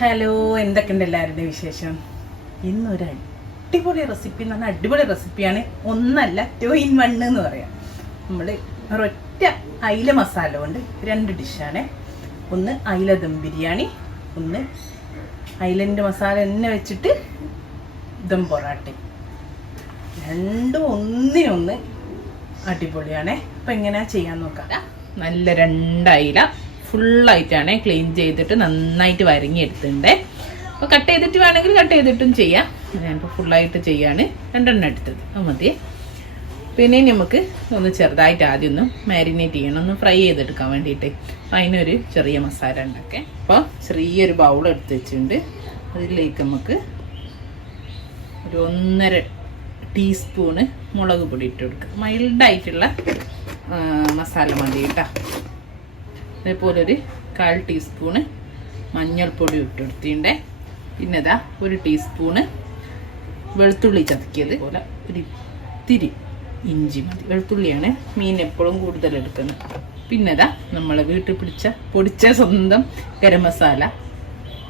Hello, എന്തൊക്കെയുണ്ട് എല്ലാവരുടെയും വിശേഷം? ഇന്നൊരു അടിപൊളി റെസിപ്പി എന്ന് പറഞ്ഞാൽ അടിപൊളി റെസിപ്പിയാണ്. ഒന്നല്ല, 2 in 1 എന്ന് പറയാം. നമ്മൾ ഒരൊറ്റ അയില മസാല കൊണ്ട് 2 ഡിഷാണ്. ഒന്ന് അയില ദം ബിരിയാണി, ഒന്ന് അയിലൻ്റെ മസാല തന്നെ വെച്ചിട്ട് ദം പൊറാട്ട. രണ്ടും ഒന്നിനൊന്ന് അടിപൊളിയാണ്. അപ്പം എങ്ങനെയാ ചെയ്യാൻ നോക്കാം. നല്ല 2 അയില ഫുള്ളായിട്ടാണ് ക്ലീൻ ചെയ്തിട്ട് നന്നായിട്ട് വരങ്ങിയെടുത്തിട്ടുണ്ട്. അപ്പോൾ കട്ട് ചെയ്തിട്ട് വേണമെങ്കിൽ കട്ട് ചെയ്തിട്ടും ചെയ്യാം. ഞാനിപ്പോൾ ഫുള്ളായിട്ട് ചെയ്യാണ്. 2 എണ്ണം എടുത്തത് അത് മതി. പിന്നെ നമുക്ക് ഒന്ന് ചെറുതായിട്ട് ആദ്യം ഒന്ന് മാരിനേറ്റ് ചെയ്യണം, ഒന്ന് ഫ്രൈ ചെയ്തെടുക്കാൻ വേണ്ടിയിട്ട്. അപ്പോൾ അതിനൊരു ചെറിയ മസാല ഉണ്ടാക്കാം. അപ്പോൾ ചെറിയൊരു ബൗൾ എടുത്ത് വെച്ചിട്ടുണ്ട്. അതിലേക്ക് നമുക്ക് ഒരു 1.5 ടീസ്പൂണ് മുളക് പൊടി ഇട്ട് കൊടുക്കുക. മൈൽഡായിട്ടുള്ള മസാല മതി കേട്ടോ. അതേപോലെ ഒരു 1/4 ടീസ്പൂണ് മഞ്ഞൾപ്പൊടി ഇട്ടെടുത്തിട്ടുണ്ട്. പിന്നെ ഇതാ 1 ടീസ്പൂണ് വെളുത്തുള്ളി ചതക്കിയത്, പോലെ ഒരു ഇത്തിരി ഇഞ്ചി മതി. വെളുത്തുള്ളിയാണ് മീൻ എപ്പോഴും കൂടുതൽ എടുക്കുന്നത്. പിന്നെ ഇതാ നമ്മളെ വീട്ടിൽ പൊടിച്ച സ്വന്തം ഗരം മസാല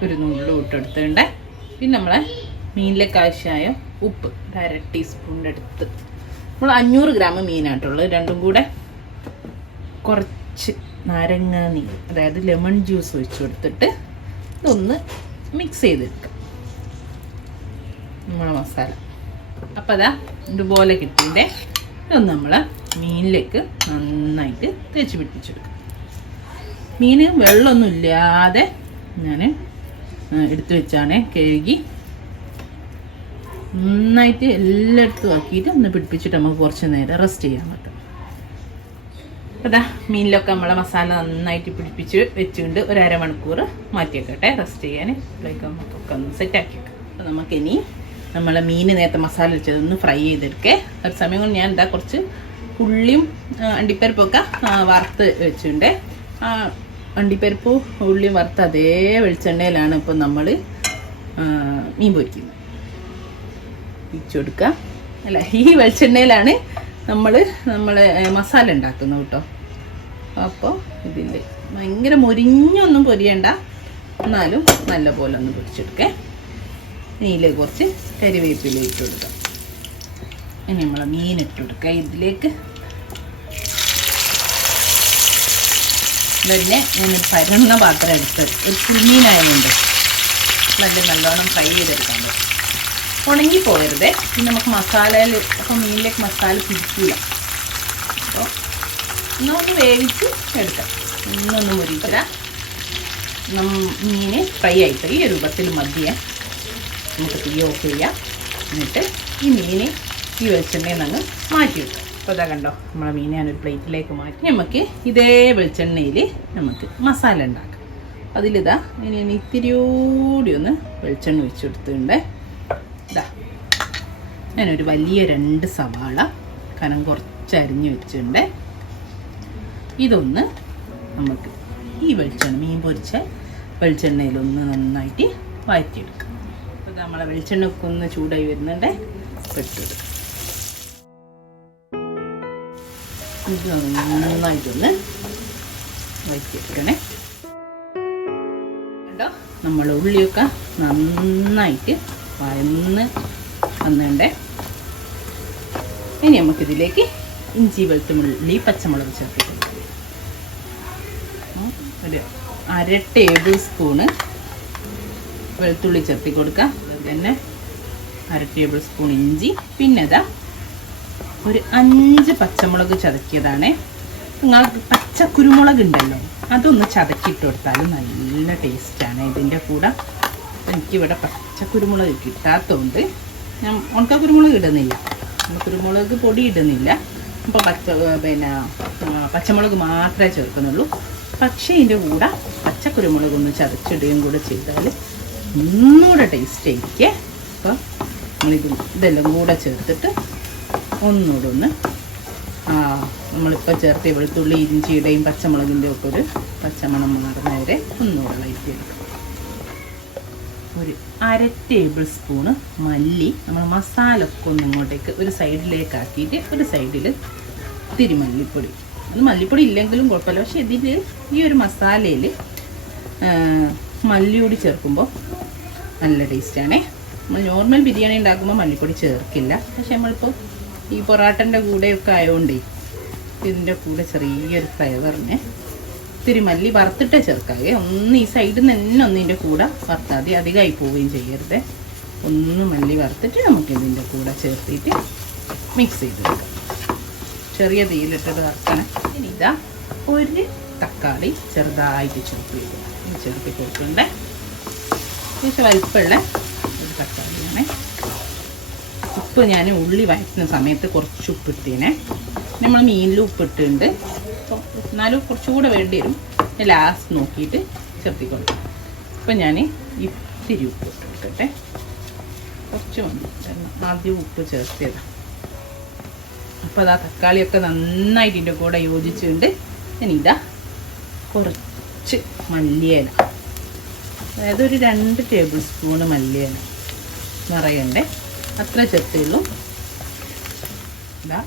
ഒരു നുള്ളും ഇട്ടെടുത്തിട്ടുണ്ട്. പിന്നെ നമ്മളെ മീനിലേക്ക് ആവശ്യമായ ഉപ്പ് 1/2 ടീസ്പൂണിൻ്റെ അടുത്ത്. നമ്മൾ 500 ഗ്രാം മീനായിട്ടുള്ളത്. രണ്ടും കൂടെ കുറച്ച് നാരങ്ങ നീര്, അതായത് ലെമൺ ജ്യൂസ് ഒഴിച്ച് കൊടുത്തിട്ട് ഇതൊന്ന് മിക്സ് ചെയ്തെടുക്കാം നമ്മളെ മസാല. അപ്പം അതാ ഇതുപോലെ കിട്ടിൻ്റെ ഇതൊന്ന് നമ്മൾ മീനിലേക്ക് നന്നായിട്ട് തേച്ച് പിടിപ്പിച്ചെടുക്കാം. മീൻ വെള്ളമൊന്നും ഇല്ലാതെ ഞാൻ എടുത്തു വെച്ചാണ് കഴുകി നന്നായിട്ട് എല്ലായിടത്തും ആക്കിയിട്ട് ഒന്ന് പിടിപ്പിച്ചിട്ട് നമുക്ക് കുറച്ച് നേരം റെസ്റ്റ് ചെയ്യാൻ പറ്റും. അതാ മീനിലൊക്കെ നമ്മളെ മസാല നന്നായിട്ട് പിടിപ്പിച്ച് വെച്ചുകൊണ്ട് ഒരു അരമണിക്കൂർ മാറ്റി വെക്കട്ടെ റെസ്റ്റ് ചെയ്യാൻ. ഇതിലേക്ക് നമുക്കൊക്കെ ഒന്ന് സെറ്റാക്കി വെക്കാം. അപ്പോൾ നമുക്കിനി നമ്മളെ മീൻ നേരത്തെ മസാല വെച്ചതൊന്ന് ഫ്രൈ ചെയ്തെടുക്കേ. ഒരു സമയം കൊണ്ട് ഞാൻ എന്താ കുറച്ച് ഉള്ളിയും അണ്ടിപ്പരിപ്പൊക്കെ വറുത്ത് വെച്ചിട്ടുണ്ട്. അണ്ടിപ്പരിപ്പ് ഉള്ളിയും വറുത്ത് അതേ വെളിച്ചെണ്ണയിലാണ് ഇപ്പോൾ നമ്മൾ മീൻ പൊരിക്കുന്നത്. ഒഴിച്ചു കൊടുക്കുക. അല്ല, ഈ വെളിച്ചെണ്ണയിലാണ് നമ്മളെ മസാല ഉണ്ടാക്കുന്നത് കേട്ടോ. അപ്പോൾ ഇതിൽ ഭയങ്കര മൊരിഞ്ഞൊന്നും പൊരിയണ്ട, എന്നാലും നല്ല പോലെ ഒന്ന് പൊരിച്ചെടുക്കേ. ഇതിലേക്ക് കുറച്ച് കരിവേപ്പില ഇട്ട് കൊടുക്കാം. ഇനി നമ്മളെ മീൻ ഇട്ട് കൊടുക്കുക ഇതിലേക്ക്. പിന്നെ ഞാനൊരു പരന്ന പാത്രം എടുത്ത് ഒരു കുഞ്ഞീനായതുകൊണ്ട് നല്ലോണം ഫ്രൈ ചെയ്തെടുക്കാൻ പറ്റും. ഉണങ്ങി പോയരുതേ. പിന്നെ നമുക്ക് മസാലയിൽ അപ്പോൾ മീനിലേക്ക് മസാല പിടിക്കില്ല. അപ്പോൾ ഒന്നൊന്ന് വേവിച്ച് എടുക്കാം. ഇന്നൊന്ന് മുരിക്കില്ല. മീൻ ഫ്രൈ ആയിട്ട് ഈ രൂപത്തിൽ മതിയെ നമുക്ക് തീ ഓഫ് ചെയ്യാം. എന്നിട്ട് ഈ മീൻ ഈ വെളിച്ചെണ്ണയിൽ നിന്ന് മാറ്റി വെക്കാം. അപ്പോൾ അതാ കണ്ടോ, നമ്മളെ മീൻ ഞാനൊരു പ്ലേറ്റിലേക്ക് മാറ്റി. നമുക്ക് ഇതേ വെളിച്ചെണ്ണയിൽ നമുക്ക് മസാല ഉണ്ടാക്കാം. അതിലിതാ ഇനി ഇത്തിരിയോടി ഒന്ന് വെളിച്ചെണ്ണ ഒഴിച്ച് കൊടുത്തിട്ടുണ്ട്. ഞാനൊരു വലിയ 2 സവാള കനം കുറച്ച് അരിഞ്ഞ് വെച്ചിട്ടുണ്ട്. ഇതൊന്ന് നമുക്ക് ഈ മീൻ പൊരിച്ച വെളിച്ചെണ്ണയിലൊന്ന് നന്നായിട്ട് വഴറ്റിയെടുക്കാം. അപ്പോൾ നമ്മളെ വെളിച്ചെണ്ണയൊക്കെ ഒന്ന് ചൂടായി വരുന്നുണ്ട്. പെട്ടെടുക്കും. ഇത് നന്നായിട്ടൊന്ന് വഴറ്റിയെടുക്കണേ. കേട്ടോ, നമ്മളെ ഉള്ളിയൊക്കെ നന്നായിട്ട് വഴന്ന് വന്നിട്ടുണ്ട്. ഇനി നമുക്കിതിലേക്ക് ഇഞ്ചി, വെളുത്തുള്ളി, പച്ചമുളക് ചേർത്തിട്ടുണ്ട്. ഒരു 1/2 ടേബിൾ സ്പൂണ് വെളുത്തുള്ളി ചേർത്തി കൊടുക്കാം. അതുതന്നെ 1/2 ടേബിൾ സ്പൂൺ ഇഞ്ചി. പിന്നെ ഇതാ ഒരു 5 പച്ചമുളക് ചതക്കിയതാണ്. നിങ്ങൾക്ക് പച്ചക്കുരുമുളക് ഉണ്ടല്ലോ, അതൊന്ന് ചതക്കിയിട്ട് കൊടുത്താലും നല്ല ടേസ്റ്റാണ് ഇതിൻ്റെ കൂടെ. എനിക്കിവിടെ പച്ചക്കുരുമുളക് കിട്ടാത്തതുകൊണ്ട് ഞാൻ ഉണക്കക്കുരുമുളക് ഇടുന്നില്ല, കുരുമുളക് പൊടി ഇടുന്നില്ല. അപ്പോൾ പച്ചമുളക് മാത്രമേ ചേർക്കുന്നുള്ളൂ. പക്ഷേ ഇതിൻ്റെ കൂടെ പച്ചക്കുരുമുളക് ഒന്ന് ചതച്ചിടുകയും കൂടെ ചെയ്താൽ ഒന്നുകൂടെ ടേസ്റ്റ് ആയിരിക്കേ. അപ്പോൾ ഇതെല്ലാം കൂടെ ചേർത്തിട്ട് ഒന്നുകൂടെ ഒന്ന് നമ്മളിപ്പോൾ ചേർത്ത് വെളുത്തുള്ളി, ഇഞ്ചിയുടെയും പച്ചമുളകിൻ്റെ ഒക്കെ ഒരു പച്ചമണം മാറുന്നവരെ ഒന്നുകൂടെ വഴറ്റിയെടുക്കും. ഒരു 1/2 ടേബിൾ സ്പൂണ് മല്ലി, നമ്മൾ മസാല ഒക്കെ ഒന്ന് ഇങ്ങോട്ടേക്ക് ഒരു സൈഡിലേക്ക് ആക്കിയിട്ട് ഒരു സൈഡിൽ ഇത്തിരി മല്ലിപ്പൊടി. അത് മല്ലിപ്പൊടി ഇല്ലെങ്കിലും കുഴപ്പമില്ല. പക്ഷെ ഇതിൽ ഈ ഒരു മസാലയിൽ മല്ലി കൂടി ചേർക്കുമ്പോൾ നല്ല ടേസ്റ്റാണേ. നമ്മൾ നോർമൽ ബിരിയാണി ഉണ്ടാക്കുമ്പോൾ മല്ലിപ്പൊടി ചേർക്കില്ല. പക്ഷെ നമ്മളിപ്പോൾ ഈ പൊറാട്ടൻ്റെ കൂടെയൊക്കെ ആയതുകൊണ്ടേ ഇതിൻ്റെ കൂടെ ചെറിയൊരു ഫ്ലേവറിന് ഇത്തിരി മല്ലി വറുത്തിട്ടേ ചേർക്കാവേ. ഒന്ന് ഈ സൈഡിൽ നിന്ന് തന്നെ ഒന്നിൻ്റെ കൂടെ വറുത്താൽ മതി, അധികമായി പോവുകയും ചെയ്യരുത്. ഒന്ന് മല്ലി വറുത്തിട്ട് നമുക്ക് ഇതിൻ്റെ കൂടെ ചേർത്തിട്ട് മിക്സ് ചെയ്തെടുക്കാം. ചെറിയ തീയിലിട്ടിട്ട് വറുക്കണം. ഇനി ഇതാ ഒരു തക്കാളി ചെറുതായിട്ട് ചേർത്തി കൊടുക്കണ്ടേ. പക്ഷെ വലിപ്പമുള്ള ഒരു തക്കാളിയാണ്. ഉപ്പ് ഞാൻ ഉള്ളി വഴറ്റുന്ന സമയത്ത് കുറച്ച് ഉപ്പിട്ടേനെ. നമ്മൾ മീനിൽ ഉപ്പിട്ടുണ്ട്, അപ്പോൾ എന്നാലും കുറച്ചുകൂടെ വേണ്ടി വരും. ലാസ്റ്റ് നോക്കിയിട്ട് ചേർത്തി കൊടുക്കും. അപ്പം ഞാൻ ഇത്തിരി ഉപ്പ് ഇട്ടെടുക്കട്ടെ. കുറച്ച് മതി, ആദ്യം ഉപ്പ് ചേർത്തിയതാണ്. അപ്പോൾ അതാ തക്കാളിയൊക്കെ നന്നായിട്ട് ഇതിൻ്റെ കൂടെ യോജിച്ചുകൊണ്ട് ഇനിതാ കുറച്ച് മല്ലിയില, അതായത് ഒരു 2 ടേബിൾ സ്പൂണ് മല്ലിയില നിറയണ്ടേ, അത്ര ചേർത്തുള്ളൂ. ഇതാ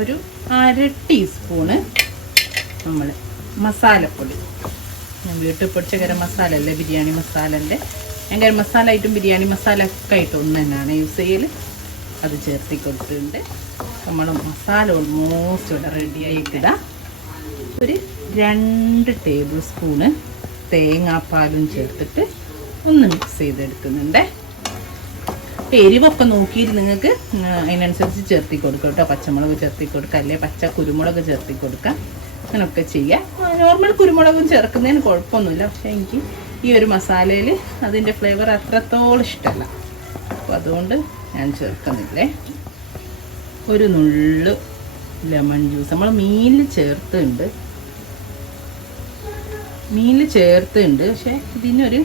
ഒരു 1/2 ടീസ്പൂണ് നമ്മൾ മസാലപ്പൊടി. ഞാൻ വീട്ടിൽ പൊടിച്ച ഗരം മസാല അല്ലേ, ബിരിയാണി മസാലൻ്റെ. ഞാൻ ഗരം മസാല ആയിട്ടും ബിരിയാണി മസാല ഒക്കെ ആയിട്ട് ഒന്ന് തന്നെയാണ് യൂസ് ചെയ്യൽ. അത് ചേർത്തി കൊടുത്തിട്ടുണ്ട്. നമ്മൾ മസാല ഓൾമോസ്റ്റ് ഇവിടെ റെഡിയായിട്ടിടാം. ഒരു 2 ടേബിൾ സ്പൂണ് തേങ്ങാപ്പാലും ചേർത്തിട്ട് ഒന്ന് മിക്സ് ചെയ്തെടുക്കുന്നുണ്ട്. എരിവൊക്കെ നോക്കിയിട്ട് നിങ്ങൾക്ക് അതിനനുസരിച്ച് ചേർത്തി കൊടുക്കുക കേട്ടോ. പച്ചമുളക് ചേർത്തി കൊടുക്കുക, അല്ലെ പച്ച കുരുമുളക് ചേർത്തി കൊടുക്കുക, അങ്ങനെയൊക്കെ ചെയ്യാം. നോർമൽ കുരുമുളകും ചേർക്കുന്നതിന് കുഴപ്പമൊന്നുമില്ല. പക്ഷേ എനിക്ക് ഈ ഒരു മസാലയിൽ അതിൻ്റെ ഫ്ലേവർ അത്രത്തോളം ഇഷ്ടമല്ല, അപ്പോൾ അതുകൊണ്ട് ഞാൻ ചേർക്കുന്നില്ലേ. ഒരു നുള്ളു ലെമൺ ജ്യൂസ് നമ്മൾ മീനിൽ ചേർത്തുണ്ട്, പക്ഷേ ഇതിനൊരു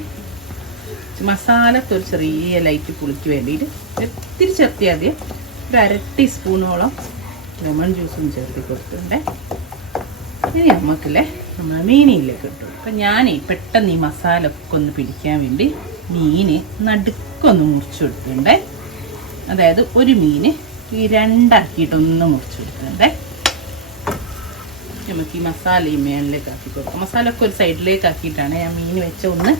മസാലക്കൊരു ചെറിയ ലൈറ്റ് പുളിക്ക് വേണ്ടിയിട്ട് ഒത്തിരി ചേർത്തിയാൽ മതി. ഒരു 1/2 ടീസ്പൂണോളം ലെമൺ ജ്യൂസും ചേർത്തി കൊടുത്തിട്ടുണ്ട്. ഇനി നമുക്കല്ലേ നമ്മൾ മീനിലേക്ക് ഇട്ടു. അപ്പം ഞാൻ പെട്ടെന്ന് ഈ മസാല ഒക്കെ ഒന്ന് പിടിക്കാൻ വേണ്ടി മീന് നടുക്കൊന്ന് മുറിച്ച് കൊടുത്തിട്ടുണ്ട്. അതായത് ഒരു മീന് ഈ 2 ആക്കിയിട്ടൊന്ന് മുറിച്ച് കൊടുത്തിട്ടുണ്ട്. നമുക്ക് ഈ മസാല ഈ മേളിലേക്ക് ആക്കി കൊടുക്കാം. മസാല ഒക്കെ ഒരു സൈഡിലേക്ക് ആക്കിയിട്ടാണ് ഞാൻ മീൻ വെച്ച ഒന്ന്.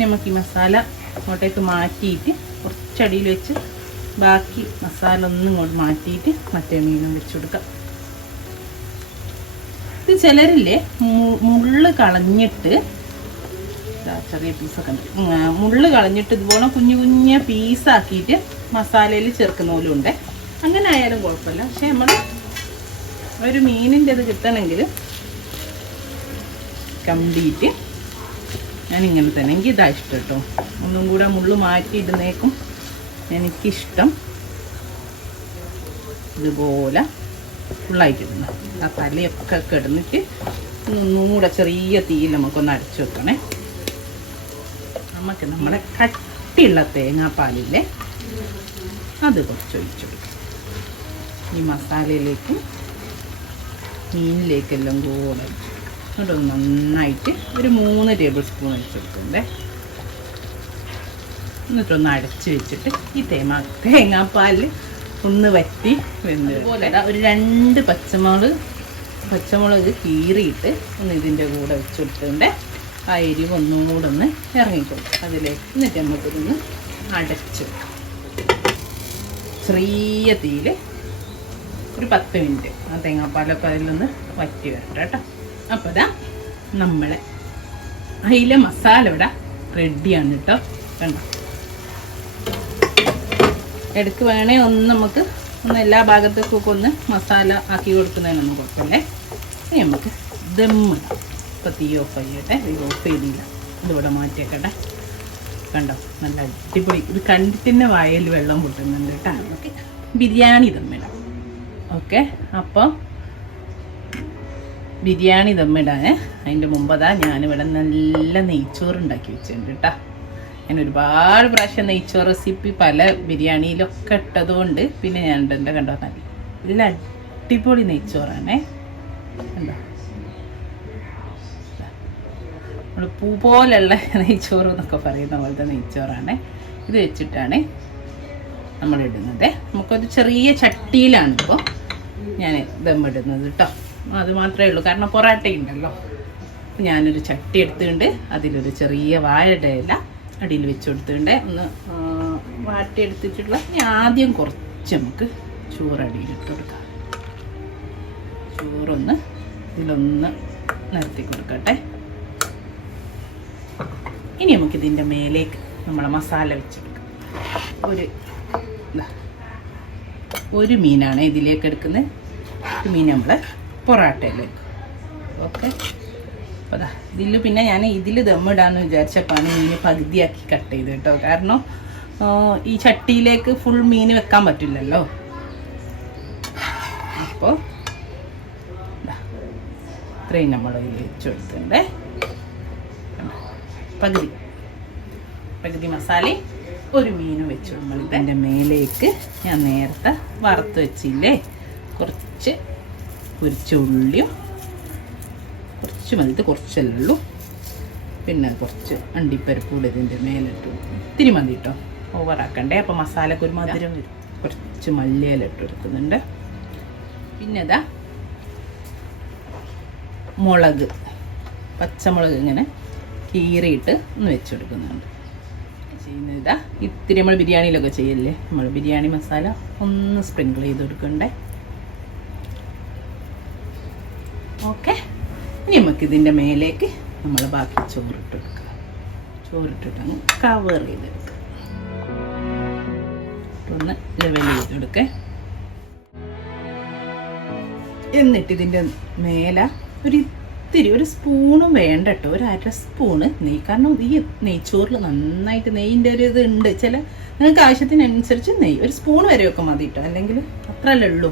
നമുക്ക് ഈ മസാല അങ്ങോട്ടേക്ക് മാറ്റിയിട്ട് കുറച്ചടിയിൽ വെച്ച് ബാക്കി മസാല ഒന്നും ഇങ്ങോട്ട് മാറ്റിയിട്ട് മറ്റേ മീനും വെച്ച് കൊടുക്കാം. ഇത് ചിലരില്ലേ മുള്ള് കളഞ്ഞിട്ട്, ചെറിയ പീസൊക്കെ ഉണ്ട്, മുള്ള് കളഞ്ഞിട്ട് ഇതുപോലെ കുഞ്ഞു കുഞ്ഞ പീസാക്കിയിട്ട് മസാലയിൽ ചേർക്കുന്ന പോലും ഉണ്ട്. അങ്ങനെ ആയാലും കുഴപ്പമില്ല. പക്ഷെ നമ്മൾ ഒരു മീനിൻ്റെ ഇത് കിട്ടണമെങ്കിൽ കംപ്ലീറ്റ് ഞാനിങ്ങനെ തന്നെ, എനിക്കിതാ ഇഷ്ടം കേട്ടോ. ഒന്നും കൂടെ മുള്ളു മാറ്റിയിടുന്നേക്കും എനിക്കിഷ്ടം ഇതുപോലെ ഫുള്ളായിട്ടിടുന്നു. ആ തലയൊക്കെ കിടന്നിട്ട് ഒന്നുകൂടെ ചെറിയ തീയിൽ നമുക്കൊന്ന് അരച്ച് വെക്കണേ. നമുക്ക് നമ്മുടെ കട്ടിയുള്ള തേങ്ങാപ്പാലില്ലേ അത് കുറച്ച് ഒഴിച്ചു കൊടുക്കാം. ഈ മസാലയിലേക്ക് മീനിലേക്കെല്ലാം കൂടെ എന്നിട്ട് നന്നായിട്ട് ഒരു 3 ടേബിൾ സ്പൂൺ ഒഴിച്ചു കൊടുക്കണ്ടേ. എന്നിട്ടൊന്ന് അടച്ച് വെച്ചിട്ട് ഈ തേങ്ങാപ്പാലിൽ ഒന്ന് വറ്റി വെന്ത് പോലെ ഒരു 2 പച്ചമുളക് കീറിയിട്ട് ഒന്ന് ഇതിൻ്റെ കൂടെ വെച്ച് കൊടുത്തിട്ടുണ്ട്. ആ എരിവ് ഒന്നുകൂടെ ഒന്ന് ഇറങ്ങിക്കൊടുക്കും അതിലേക്ക്. എന്നിട്ട് നമുക്കിതൊന്ന് അടച്ച് വെക്കാം ചെറിയ തീയിൽ ഒരു 10 മിനിറ്റ്. ആ തേങ്ങാപ്പാലൊക്കെ അതിലൊന്ന് വറ്റി വരട്ടെ കേട്ടോ. അപ്പോൾ ഇതാ നമ്മളെ അയില മസാല ഇവിടെ റെഡിയാണ് കേട്ടോ. കണ്ടോ, ഇടയ്ക്ക് വേണേ ഒന്ന് നമുക്ക് ഒന്ന് എല്ലാ ഭാഗത്തേക്കൊക്കെ ഒന്ന് മസാല ആക്കി കൊടുക്കുന്നതിനൊന്നും കുഴപ്പമില്ലേ. ഇനി നമുക്ക് ദമ്മിടാം. ഇപ്പോൾ തീ ഓഫ് ചെയ്യട്ടെ. ഇത് ഓഫ് ചെയ്തില്ല, ഇതിവിടെ മാറ്റിയേക്കട്ടെ. കണ്ടോ, നല്ല അടിപൊളി. ഇത് കണ്ടിട്ട് തന്നെ വായിൽ വെള്ളം പൊട്ടുന്നുണ്ട് കേട്ടോ. നമുക്ക് ബിരിയാണി ദമ്മിടാം. ഓക്കെ, അപ്പോൾ ബിരിയാണി ദമ്മിടാൻ അതിൻ്റെ മുമ്പതാ ഞാനിവിടെ നല്ല നെയ്ച്ചോറ് ഉണ്ടാക്കി വെച്ചിട്ടുണ്ട് കേട്ടോ. ഞാൻ ഒരുപാട് പ്രാവശ്യം നെയ്ച്ചോറ് റെസിപ്പി പല ബിരിയാണിയിലൊക്കെ ഇട്ടതുകൊണ്ട് പിന്നെ ഞാൻ എൻ്റെ കണ്ടോ നല്ല അടിപൊളി നെയ്ച്ചോറാണേ. കണ്ടോ, നമ്മൾ പൂ പോലുള്ള നെയ്ച്ചോറ് എന്നൊക്കെ പറയുന്ന പോലത്തെ നെയ്ച്ചോറാണ്. ഇത് വെച്ചിട്ടാണ് നമ്മൾ ഇടുന്നത്. നമുക്കൊരു ചെറിയ ചട്ടിയിലാണ് ഇപ്പോൾ ഞാൻ ദമ്മിടുന്നത് കേട്ടോ. അത് മാത്രമേ ഉള്ളൂ, കാരണം പൊറാട്ട ഉണ്ടല്ലോ. ഞാനൊരു ചട്ടി എടുത്തുകൊണ്ട് അതിലൊരു ചെറിയ വാഴയുടെ ഇല അടിയിൽ വെച്ച് കൊടുത്തുകൊണ്ട് ഒന്ന് വാട്ടിയെടുത്തിട്ടുള്ള ആദ്യം കുറച്ച് നമുക്ക് ചോറ് അടിയിലിട്ട് കൊടുക്കാം. ചോറൊന്ന് ഇതിലൊന്ന് നിരത്തി കൊടുക്കട്ടെ. ഇനി നമുക്കിതിൻ്റെ മേലേക്ക് നമ്മളെ മസാല വെച്ചെടുക്കാം. ഒരു മീനാണ് ഇതിലേക്ക് എടുക്കുന്നത്. ഒരു മീൻ നമ്മൾ പൊറാട്ടയിലേക്ക്. ഓക്കെ, അപ്പോൾ അതാ ഇതിൽ പിന്നെ ഞാൻ ഇതിൽ ദമ്മിടാന്ന് വിചാരിച്ചപ്പോഴാണ് മീൻ പകുതിയാക്കി കട്ട് ചെയ്ത് കേട്ടോ. കാരണം ഈ ചട്ടിയിലേക്ക് ഫുൾ മീൻ വെക്കാൻ പറ്റില്ലല്ലോ. അപ്പോൾ ഇത്രയും നമ്മൾ ഇതിൽ വെച്ച് കൊടുത്തിട്ടുണ്ട്. പകുതി മസാലയും ഒരു മീനും വെച്ച് കൊടുക്കണം. ഇതിൻ്റെ മേലേക്ക് ഞാൻ നേരത്തെ വറുത്ത് വെച്ചില്ലേ കുറച്ച് പൊരിച്ച ഉള്ളിയും, കുറച്ച് മതി, ഇത് കുറച്ചല്ലേ ഉള്ളൂ. പിന്നെ കുറച്ച് അണ്ടിപ്പരിപ്പ് കൂടെ ഇതിൻ്റെ മേലിട്ട് ഇത്തിരി മതി കേട്ടോ, ഓവറാക്കണ്ടേ. അപ്പോൾ മസാലക്ക് ഒരു മധുരം വരും. കുറച്ച് മല്ലിയില ഇട്ട് കൊടുക്കുന്നുണ്ട്. പിന്നെ ഇതാ മുളക്, പച്ചമുളക് ഇങ്ങനെ കീറിയിട്ട് ഒന്ന് വെച്ച് കൊടുക്കുന്നുണ്ട്. ചെയ്യുന്നത് ഇതാ ഇത്തിരി നമ്മൾ ബിരിയാണിയിലൊക്കെ ചെയ്യല്ലേ, നമ്മൾ ബിരിയാണി മസാല ഒന്ന് സ്പ്രിങ്കിൾ ചെയ്ത് കൊടുക്കണ്ടേ. ഓക്കെ, ഇനി നമുക്കിതിൻ്റെ മേലേക്ക് നമ്മൾ ബാക്കി ചോറിട്ട് കൊടുക്കുക. ചോറിട്ടിട്ട് അങ്ങ് കവർ ചെയ്തെടുക്കുക. ഒന്ന് ലെവൽ ചെയ്ത് കൊടുക്കുക. എന്നിട്ട് ഇതിൻ്റെ മേലെ ഒരു സ്പൂണും വേണ്ട കേട്ടോ, ഒരു അര സ്പൂണ് നെയ്യ്. കാരണം ഈ നെയ്ച്ചോറിൽ നന്നായിട്ട് നെയ്യിൻ്റെ ഒരു ഇത് ഉണ്ട്. നിങ്ങൾക്ക് ആവശ്യത്തിനനുസരിച്ച് നെയ്യ് ഒരു സ്പൂൺ വരെയൊക്കെ മതി കേട്ടോ, അല്ലെങ്കിൽ അത്രയല്ലേ ഉള്ളൂ.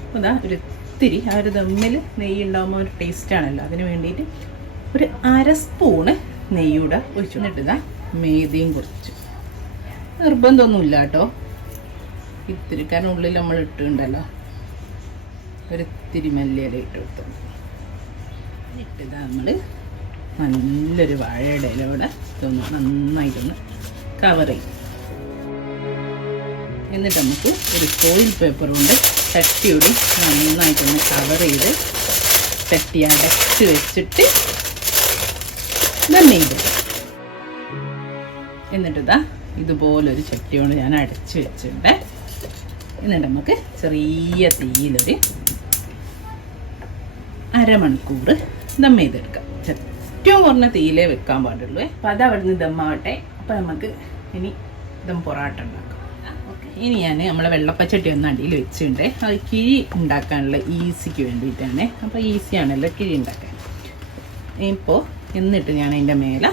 അപ്പോൾ ഇതാ ഒരു ഇത്തിരി ആ ഒരു ദമ്മിൽ നെയ്യ് ഉണ്ടാകുമ്പോൾ ഒരു ടേസ്റ്റാണല്ലോ, അതിന് വേണ്ടിയിട്ട് ഒരു അര സ്പൂണ് നെയ്യൂടെ ഒഴിച്ചു. എന്നിട്ട് ഇതാ മേദയും കുറച്ച്, നിർബന്ധമൊന്നുമില്ല കേട്ടോ, ഇത്തിരി. കാരണം ഉള്ളിൽ നമ്മൾ ഇട്ടുണ്ടല്ലോ, ഒരിത്തിരി മല്ലിയില ഇട്ട് കൊടുത്തു. ഇതാ നമ്മൾ നല്ലൊരു വാഴയുടെ ഇലയോടെ ഇതൊന്ന് നന്നായിട്ടൊന്ന് കവർ ചെയ്യും. എന്നിട്ട് നമുക്ക് ഒരു ഫോയിൽ പേപ്പർ കൊണ്ട് ചട്ടിയോട് നന്നായിട്ടൊന്ന് കവർ ചെയ്ത് ചട്ടി അടച്ച് വെച്ചിട്ട് ദം ചെയ്ത്. എന്നിട്ടിതാ ഇതുപോലൊരു ചട്ടിയോട് ഞാൻ അടച്ച് വെച്ചിട്ടുണ്ട്. എന്നിട്ട് നമുക്ക് ചെറിയ തീയിലൊരു അരമണിക്കൂർ ദം ചെയ്തെടുക്കാം. ഏറ്റവും കുറഞ്ഞ തീയിലേ വെക്കാൻ പാടുള്ളൂ. അപ്പോൾ അത് അവിടെ നിന്ന് ദമ്മാവട്ടെ. അപ്പോൾ നമുക്ക് ഇനി ദം പൊറാട്ട ഉണ്ടാക്കാം. ഇനി ഞാൻ നമ്മളെ വെള്ളപ്പച്ചട്ടി ഒന്ന് അടിയിൽ വെച്ചിട്ടുണ്ട്. അത് കിഴി ഉണ്ടാക്കാനുള്ള ഈസിക്ക് വേണ്ടിയിട്ടാണ്. അപ്പോൾ ഈസിയാണല്ലോ കിഴി ഉണ്ടാക്കാൻ. ഇപ്പോൾ എന്നിട്ട് ഞാൻ അതിൻ്റെ മേലെ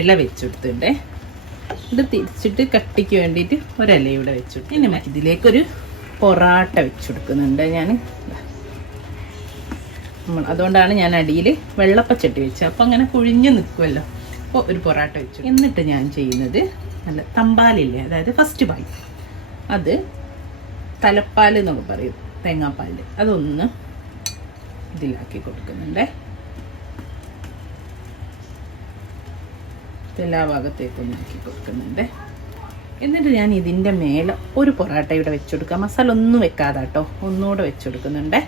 ഇല വെച്ചെടുത്തിട്ടുണ്ട്. ഇത് തിരിച്ചിട്ട് കട്ടിക്ക് വേണ്ടിയിട്ട് ഒരില ഇവിടെ വെച്ചിട്ട് ഇനി ഇതിലേക്കൊരു പൊറാട്ട വെച്ചെടുക്കുന്നുണ്ട് ഞാൻ. അതുകൊണ്ടാണ് ഞാൻ അടിയിൽ വെള്ളപ്പച്ചട്ടി വെച്ചത്. അപ്പോൾ അങ്ങനെ കുഴിഞ്ഞ് നിൽക്കുമല്ലോ. അപ്പോൾ ഒരു പൊറാട്ട വെച്ചു. എന്നിട്ട് ഞാൻ ചെയ്യുന്നത് നല്ല തമ്പാലില്ലേ, അതായത് ഫസ്റ്റ് പാൽ, അത് തലപ്പാൽ എന്നൊക്കെ പറയും, തേങ്ങാപ്പാൽ, അതൊന്ന് ഇതിലാക്കി കൊടുക്കുന്നുണ്ട്. എല്ലാ ഭാഗത്തേക്കൊന്നും ആക്കി കൊടുക്കുന്നുണ്ട്. എന്നിട്ട് ഞാൻ ഇതിൻ്റെ മേലെ ഒരു പൊറാട്ട ഇവിടെ വെച്ചുകൊടുക്കുക. മസാല ഒന്നും വെക്കാതെ കേട്ടോ, ഒന്നുകൂടെ വെച്ചുകൊടുക്കുന്നുണ്ട്.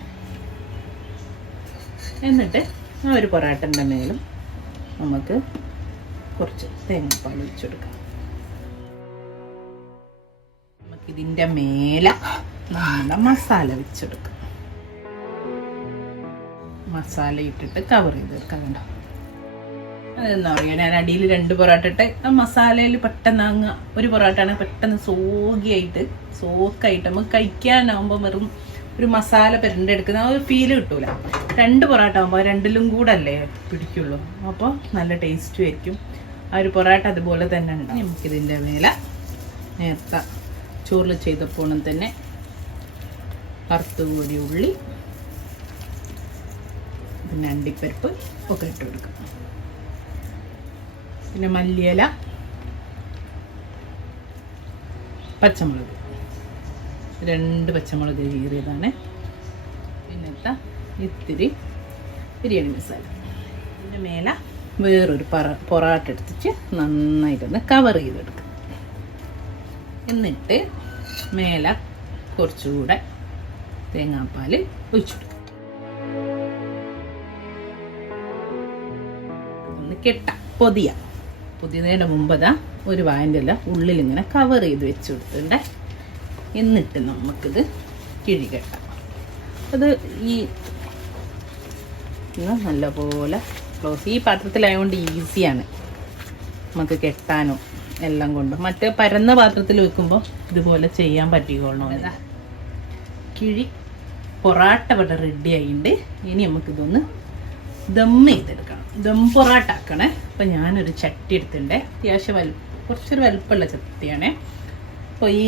എന്നിട്ട് ആ ഒരു പൊറാട്ടൻ്റെ മേലും നമുക്ക് കുറച്ച് തേങ്ങാപ്പാൽ വെച്ചുകൊടുക്കാം. നമുക്കിതിൻ്റെ മേലെ നമ്മുടെ മസാല വെച്ചെടുക്കാം. മസാല ഇട്ടിട്ട് കവർ ചെയ്തെടുക്കാം. കണ്ടോ, അതെന്താ പറയുക, ഞാൻ അടിയിൽ 2 പൊറോട്ട ഇട്ട് ആ മസാലയിൽ പെട്ടെന്ന് അങ്ങ് ഒരു പൊറോട്ടയാണ് പെട്ടെന്ന് സോക്കായിട്ട് നമുക്ക് കഴിക്കാനാകുമ്പോൾ വെറും ഒരു മസാല പെരണ്ടെടുക്കുന്ന ആ ഒരു ഫീല് കിട്ടൂല. 2 പൊറോട്ട ആകുമ്പോൾ 2ലും കൂടെ അല്ലേ പിടിക്കുള്ളൂ. അപ്പോൾ നല്ല ടേസ്റ്റും ആയിരിക്കും. ആ ഒരു പൊറോട്ട അതുപോലെ തന്നെ ഉണ്ടാകും. നമുക്കിതിൻ്റെ മേലെ നേരത്തെ ചോറിൽ ചെയ്തപ്പോൾ തന്നെ വറുത്തുകൂടി ഉള്ളി, പിന്നെ അണ്ടിപ്പരിപ്പ് ഒക്കെ ഇട്ട് കൊടുക്കും. പിന്നെ മല്ലിയില, പച്ചമുളക്, 2 പച്ചമുളക് കീറിയതാണ്. പിന്നെ ഇത്തിരി ബിരിയാണി മസാല. ഇതിൻ്റെ മേലെ വേറൊരു പൊറാട്ട എടുത്തിട്ട് നന്നായിട്ടൊന്ന് കവർ ചെയ്തെടുക്കും. എന്നിട്ട് മേലെ കുറച്ചുകൂടെ തേങ്ങാപ്പാൽ ഒഴിച്ചെടുക്കും. കെട്ടാം. പൊതിയുന്നതിൻ്റെ മുമ്പതാ ഒരു വാഴൻ്റെ ഇല ഉള്ളിൽ ഇങ്ങനെ കവർ ചെയ്ത് വെച്ച് കൊടുത്തിട്ടുണ്ടേ. എന്നിട്ട് നമുക്കിത് കിഴി കെട്ടാം. അത് ഈ നല്ലപോലെ ക്ലോസ്. ഈ പാത്രത്തിലായതുകൊണ്ട് ഈസിയാണ് നമുക്ക് കെട്ടാനും എല്ലാം കൊണ്ടും. മറ്റേ പരന്ന പാത്രത്തിൽ വെക്കുമ്പോൾ ഇതുപോലെ ചെയ്യാൻ പറ്റിക്കൊള്ളണം. കിഴി പൊറാട്ട ഇവിടെ റെഡി ആയിട്ടുണ്ട്. ഇനി നമുക്കിതൊന്ന് ദം ചെയ്തെടുക്കണം. ദം പൊറാട്ട ആക്കണേ. അപ്പം ഞാനൊരു ചട്ടി എടുത്തിട്ടുണ്ട്. അത്യാവശ്യം കുറച്ചൊരു വലുപ്പമുള്ള ചട്ടിയാണേ. അപ്പോൾ ഈ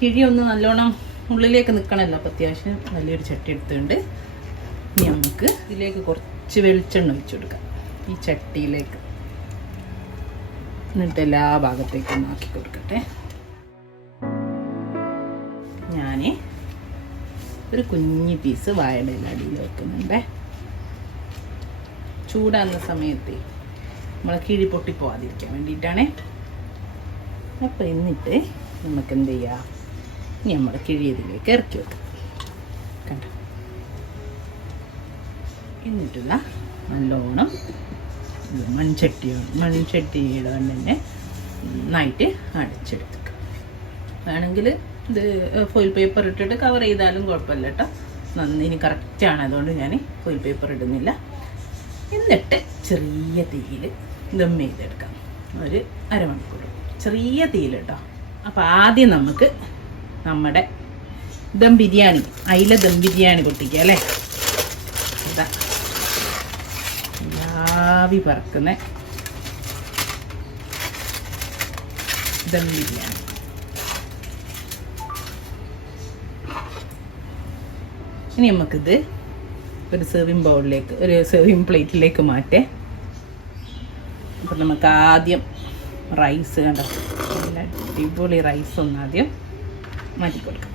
കിഴി ഒന്ന് നല്ലോണം ഉള്ളിലേക്ക് നിൽക്കണമല്ലോ. അപ്പോൾ അത്യാവശ്യം വലിയൊരു ചട്ടി എടുത്തിട്ടുണ്ട്. ഇനി നമുക്ക് ഇതിലേക്ക് കുറച്ച് വെളിച്ചെണ്ണ ഒഴിച്ചു കൊടുക്കാം ഈ ചട്ടിയിലേക്ക്. എന്നിട്ട് എല്ലാ ഭാഗത്തേക്കും ആക്കി കൊടുക്കട്ടെ. ഞാൻ ഒരു കുഞ്ഞി പീസ് വാഴയുടെ അടിയിൽ വെക്കുന്നുണ്ടേ. ചൂടാകുന്ന സമയത്ത് നമ്മളെ കിഴി പൊട്ടിപ്പോവാതിരിക്കാൻ വേണ്ടിയിട്ടാണേ. അപ്പോൾ എന്നിട്ട് നമുക്ക് എന്ത് ചെയ്യാം, ഇനി നമ്മൾ കിഴി ഇതിലേക്ക് ഇറക്കി വെക്കാം. കണ്ടോ? എന്നിട്ടുള്ള നല്ലോണം മൺചട്ടിയുടെ കൊണ്ട് തന്നെ നന്നായിട്ട് അടച്ചെടുക്കുക. വേണമെങ്കിൽ ഇത് ഫോയിൽ പേപ്പർ ഇട്ടിട്ട് കവർ ചെയ്താലും കുഴപ്പമില്ല കേട്ടോ. ഇനി കറക്റ്റാണ്, അതുകൊണ്ട് ഞാൻ ഫോയിൽ പേപ്പർ ഇടുന്നില്ല. എന്നിട്ട് ചെറിയ തീയിൽ ദം ചെയ്തെടുക്കാം. ഒരു അരമണിക്കൂർ ചെറിയ തീയിൽ കേട്ടോ. അപ്പോൾ ആദ്യം നമുക്ക് നമ്മുടെ ദം ബിരിയാണി, അയില ദം ബിരിയാണി പൊട്ടിക്കുക അല്ലേ. ഇതാ ആവി പറക്കുന്ന ദം ബിരിയാണി. ഇനി നമുക്കിത് ഒരു സെർവിങ് ബൗളിലേക്ക്, ഒരു സെർവിങ് പ്ലേറ്റിലേക്ക് മാറ്റേ. അപ്പം നമുക്ക് ആദ്യം റൈസ്, കണ്ടോ നല്ല അടിപൊളി റൈസ് ഒന്ന് ആദ്യം മാറ്റി കൊടുക്കാം.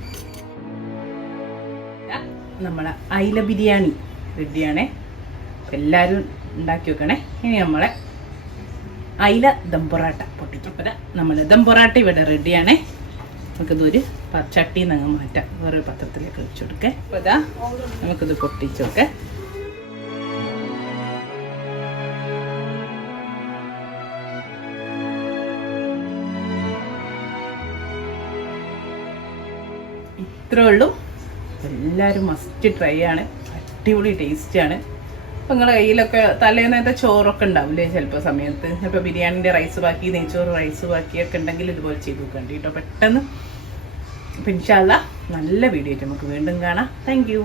നമ്മളെ അയില ബിരിയാണി റെഡിയാണേ. എല്ലാവരും ഉണ്ടാക്കി വെക്കണേ. ഇനി നമ്മളെ അയില ദം പൊറാട്ട പൊട്ടിക്കും. അപ്പം നമ്മളെ ദം പൊറാട്ട ഇവിടെ റെഡിയാണേ. നമുക്കിതൊരു ചട്ടിയിൽ നിന്ന് മാറ്റാം, വേറൊരു പാത്രത്തിലേക്ക് വെച്ച് കൊടുക്കേ. അപ്പോൾ ഇതാ നമുക്കിത് പൊട്ടിച്ചൊക്കെ. ഇത്രേ ഉള്ളൂ. എല്ലാവരും മസ്റ്റ് ട്രൈ ആണ്. അടിപൊളി ടേസ്റ്റാണ്. അപ്പം നിങ്ങളുടെ കയ്യിലൊക്കെ തലേന്നത്തെ ചോറൊക്കെ ഉണ്ടാവില്ലേ ചിലപ്പോൾ സമയത്ത്, ചിലപ്പോൾ ബിരിയാണിൻ്റെ റൈസ് ബാക്കി, നെയ്ച്ചോറ് റൈസ് ബാക്കിയൊക്കെ ഉണ്ടെങ്കിൽ ഇതുപോലെ ചെയ്ത് വെക്കണ്ട കേട്ടോ പെട്ടെന്ന്. അപ്പം ഇൻഷാ അല്ലാഹ് നല്ല വീഡിയോ ആയിട്ട് നമുക്ക് വീണ്ടും കാണാം. Thank you.